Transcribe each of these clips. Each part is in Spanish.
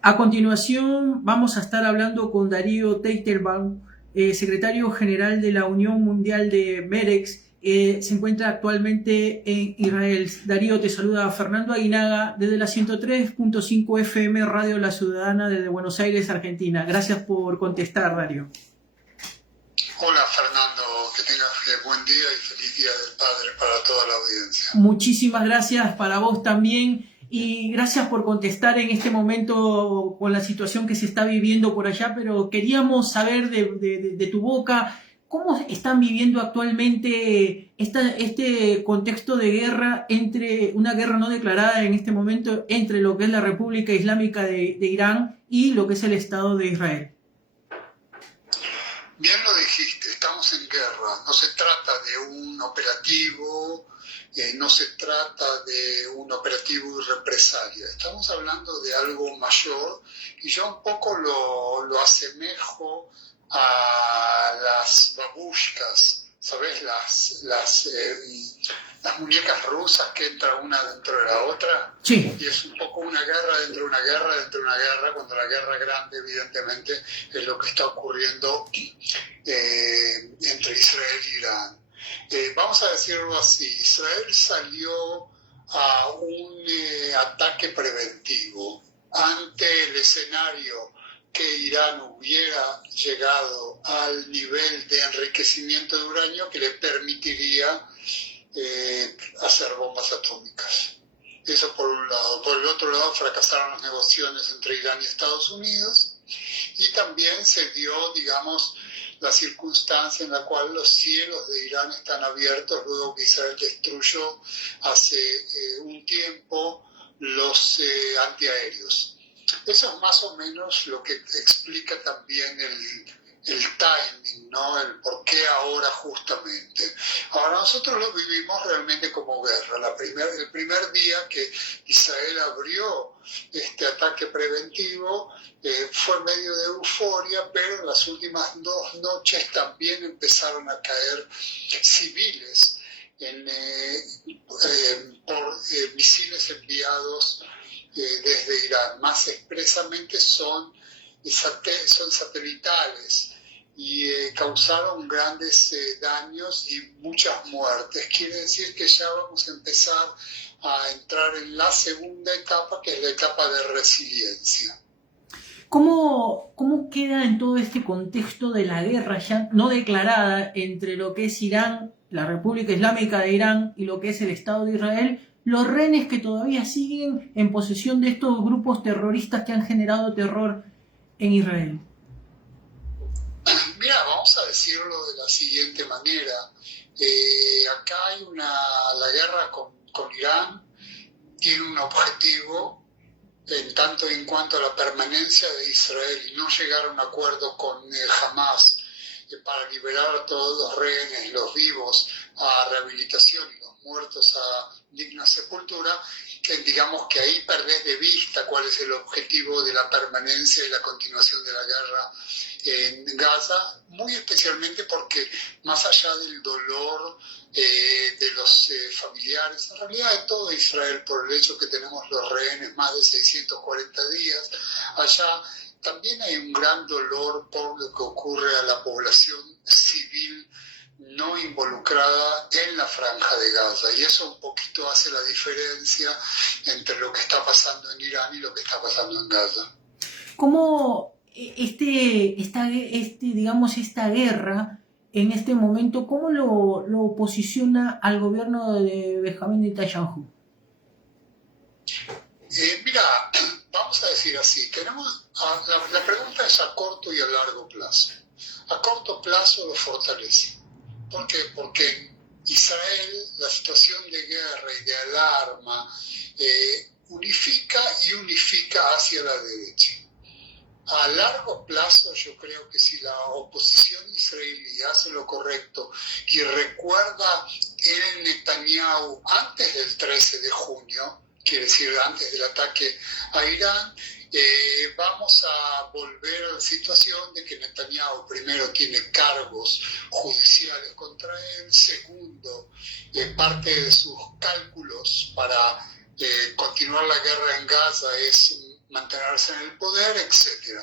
A continuación, vamos a estar hablando con Darío Teitelbaum, secretario general de la Unión Mundial de Meretz. Se encuentra actualmente en Israel. Darío, te saluda Fernando Aguinaga desde la 103.5 FM Radio La Ciudadana desde Buenos Aires, Argentina. Gracias por contestar, Darío. Hola Fernando, que tengas buen día y feliz Día del Padre para toda la audiencia. Muchísimas gracias para vos también y gracias por contestar en este momento con la situación que se está viviendo por allá, pero queríamos saber de tu boca cómo están viviendo actualmente este contexto de guerra, entre una guerra no declarada en este momento entre lo que es la República Islámica de Irán y lo que es el Estado de Israel. Bien lo dijiste, estamos en guerra, no se trata de un operativo, no se trata de un operativo de represalia, estamos hablando de algo mayor y yo un poco lo asemejo a las babushkas, ¿sabes? Las muñecas rusas que entran una dentro de la otra. Sí. Y es un poco una guerra dentro de una guerra dentro de una guerra, cuando la guerra grande evidentemente es lo que está ocurriendo entre Israel e Irán. Vamos a decirlo así, Israel salió a un ataque preventivo ante el escenario que Irán hubiera llegado al nivel de enriquecimiento de uranio que le permitiría hacer bombas atómicas. Eso por un lado. Por el otro lado, fracasaron las negociaciones entre Irán y Estados Unidos y también se dio, digamos, la circunstancia en la cual los cielos de Irán están abiertos luego que Israel destruyó hace un tiempo los antiaéreos. Eso es más o menos lo que explica también el timing, ¿no? El por qué ahora justamente. Ahora nosotros lo vivimos realmente como guerra. El primer día que Israel abrió este ataque preventivo fue medio de euforia, pero en las últimas 2 noches también empezaron a caer civiles por misiles enviados desde Irán. Más expresamente son satelitales y causaron grandes daños y muchas muertes. Quiere decir que ya vamos a empezar a entrar en la segunda etapa, que es la etapa de resiliencia. ¿Cómo queda en todo este contexto de la guerra ya no declarada entre lo que es Irán, la República Islámica de Irán y lo que es el Estado de Israel, los rehenes que todavía siguen en posesión de estos grupos terroristas que han generado terror en Israel? Mira, vamos a decirlo de la siguiente manera. Acá hay la guerra con Irán tiene un objetivo en tanto y en cuanto a la permanencia de Israel y no llegar a un acuerdo con Hamas para liberar a todos los rehenes, los vivos a rehabilitación y los muertos a digna sepultura, que digamos que ahí perdés de vista cuál es el objetivo de la permanencia y la continuación de la guerra en Gaza, muy especialmente porque más allá del dolor de los familiares, en realidad de todo Israel, por el hecho que tenemos los rehenes más de 640 días, allá también hay un gran dolor por lo que ocurre a la población civil no involucrada en la Franja de Gaza, y eso un poquito hace la diferencia entre lo que está pasando en Irán y lo que está pasando en Gaza. ¿Cómo esta guerra en este momento, cómo lo posiciona al gobierno de Benjamín Netanyahu? Mira, vamos a decir así, la pregunta es a corto y a largo plazo. A corto plazo lo fortalece. ¿Por qué? Porque en Israel la situación de guerra y de alarma unifica hacia la derecha. A largo plazo yo creo que si la oposición israelí hace lo correcto y recuerda el Netanyahu antes del 13 de junio, quiere decir antes del ataque a Irán, vamos a volver a la situación de que Netanyahu primero tiene cargos judiciales contra él, segundo, parte de sus cálculos para continuar la guerra en Gaza es mantenerse en el poder, etc.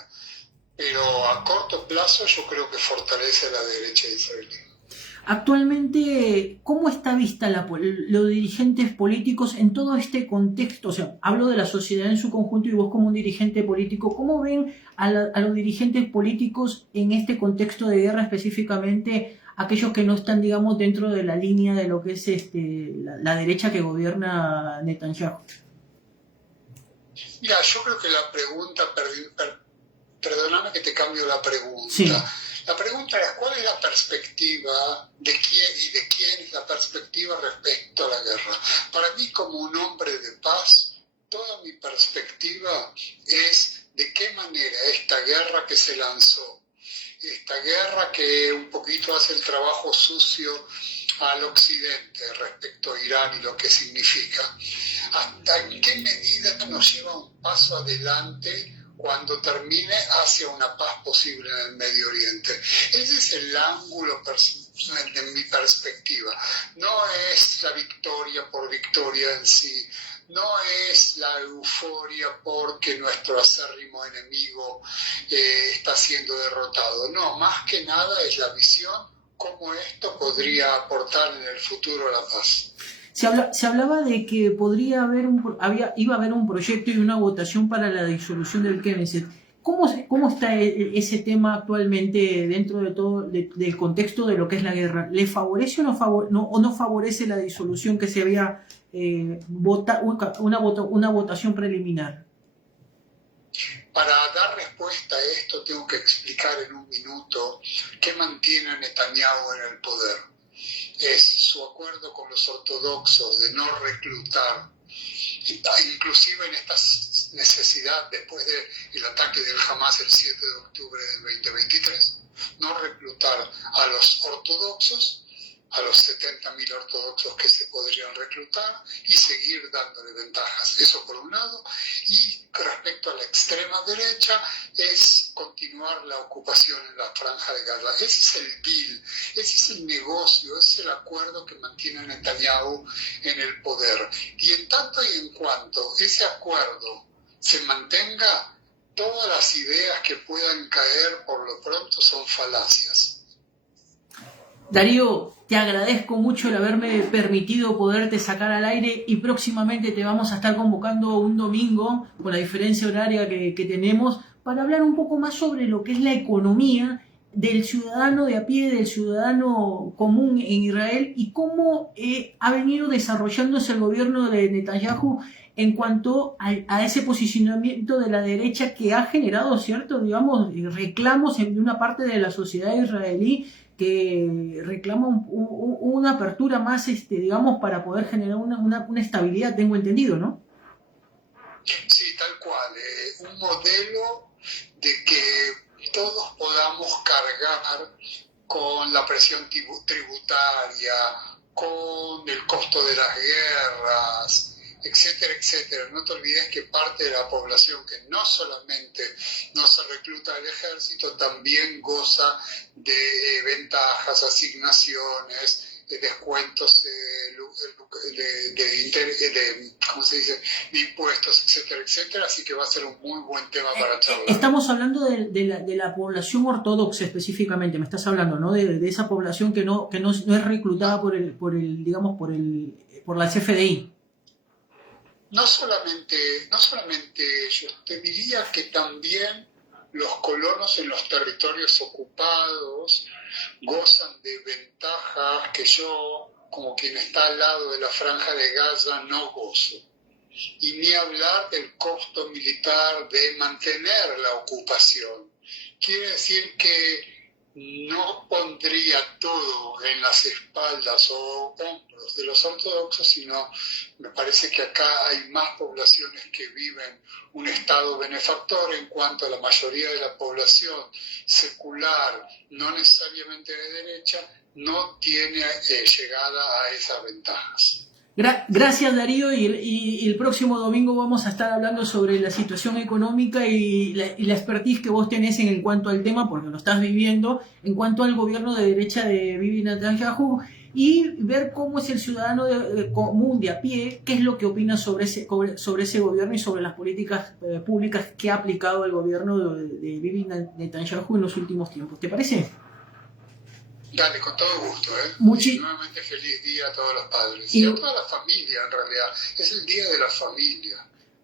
Pero a corto plazo yo creo que fortalece a la derecha israelí. Actualmente, ¿cómo está vista los dirigentes políticos en todo este contexto? O sea, hablo de la sociedad en su conjunto y vos como un dirigente político, ¿cómo ven a los dirigentes políticos en este contexto de guerra, específicamente aquellos que no están, digamos, dentro de la línea de lo que es la derecha que gobierna Netanyahu? Mira, yo creo que la pregunta, perdóname que te cambio la pregunta. Sí. La pregunta es, ¿cuál es la perspectiva de quién es la perspectiva respecto a la guerra? Para mí, como un hombre de paz, toda mi perspectiva es de qué manera esta guerra que se lanzó, esta guerra que un poquito hace el trabajo sucio al occidente respecto a Irán y lo que significa, hasta en qué medida nos lleva un paso adelante cuando termine hacia una paz posible en el Medio Oriente. Ese es el ángulo de mi perspectiva. No es la victoria por victoria en sí, no es la euforia porque nuestro acérrimo enemigo está siendo derrotado. No, más que nada es la visión cómo esto podría aportar en el futuro a la paz. Se hablaba de que podría haber iba a haber un proyecto y una votación para la disolución del Knesset. ¿Cómo está ese tema actualmente dentro de todo del contexto de lo que es la guerra? ¿Le favorece o no favorece la disolución que se había una votación preliminar? Para dar respuesta a esto tengo que explicar en un minuto qué mantiene a Netanyahu en el poder. Es su acuerdo con los ortodoxos de no reclutar, inclusive en esta necesidad después del ataque del Hamas el 7 de octubre del 2023, no reclutar a los ortodoxos, a los 70.000 ortodoxos que se podrían reclutar y seguir dándole ventajas. Eso por un lado. Y respecto a la extrema derecha es continuar la ocupación en la franja de Gaza. Ese es el deal, ese es el negocio, ese es el acuerdo que mantiene a Netanyahu en el poder. Y en tanto y en cuanto ese acuerdo se mantenga, todas las ideas que puedan caer por lo pronto son falacias. Darío, te agradezco mucho el haberme permitido poderte sacar al aire y próximamente te vamos a estar convocando un domingo, con la diferencia horaria que tenemos, para hablar un poco más sobre lo que es la economía del ciudadano de a pie, del ciudadano común en Israel y cómo ha venido desarrollándose el gobierno de Netanyahu en cuanto a ese posicionamiento de la derecha que ha generado ciertos, digamos, reclamos de una parte de la sociedad israelí que reclama una apertura más, digamos, para poder generar una estabilidad, tengo entendido, ¿no? Sí, tal cual. Un modelo de que todos podamos cargar con la presión tributaria, con el costo de las guerras, etcétera, etcétera. No te olvides que parte de la población que no solamente no se recluta al ejército, también goza de ventajas, asignaciones, descuentos ¿cómo se dice?, de impuestos, etcétera, etcétera. Así que va a ser un muy buen tema para charlar. Estamos hablando de la población ortodoxa específicamente, me estás hablando, ¿no? De esa población que no es reclutada por la CFDI. No solamente ellos, te diría que también los colonos en los territorios ocupados gozan de ventajas que yo, como quien está al lado de la franja de Gaza, no gozo. Y ni hablar del costo militar de mantener la ocupación. Quiere decir que no pondría todo en las espaldas o hombros de los ortodoxos, sino me parece que acá hay más poblaciones que viven un estado benefactor en cuanto a la mayoría de la población secular, no necesariamente de derecha, no tiene llegada a esas ventajas. Gracias, Darío, y el próximo domingo vamos a estar hablando sobre la situación económica y la expertise que vos tenés en cuanto al tema, porque lo estás viviendo, en cuanto al gobierno de derecha de Bibi Netanyahu. y ver cómo es el ciudadano común de a pie, qué es lo que opina sobre ese gobierno y sobre las políticas públicas que ha aplicado el gobierno de Bibi Netanyahu en los últimos tiempos. ¿Te parece? Dale, con todo gusto, ¿eh? Y nuevamente feliz día a todos los padres y a toda la familia, en realidad. Es el día de la familia.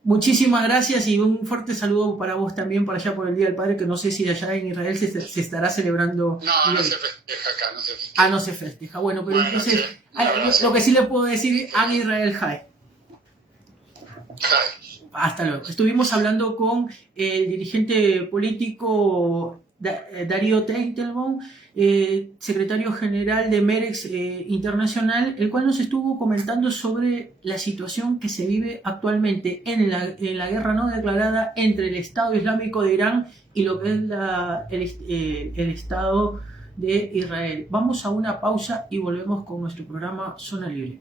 Muchísimas gracias y un fuerte saludo para vos también, para allá por el Día del Padre, que no sé si allá en Israel se estará celebrando. No, no se festeja acá, no se festeja. No se festeja. Bueno, pero entonces, lo que sí le puedo decir, Am Israel Jai. Hasta luego. Estuvimos hablando con el dirigente político Darío Teitelbaum, secretario general de Meretz Internacional, el cual nos estuvo comentando sobre la situación que se vive actualmente en la guerra no declarada entre el Estado Islámico de Irán y lo que es el Estado de Israel. Vamos a una pausa y volvemos con nuestro programa Zona Libre.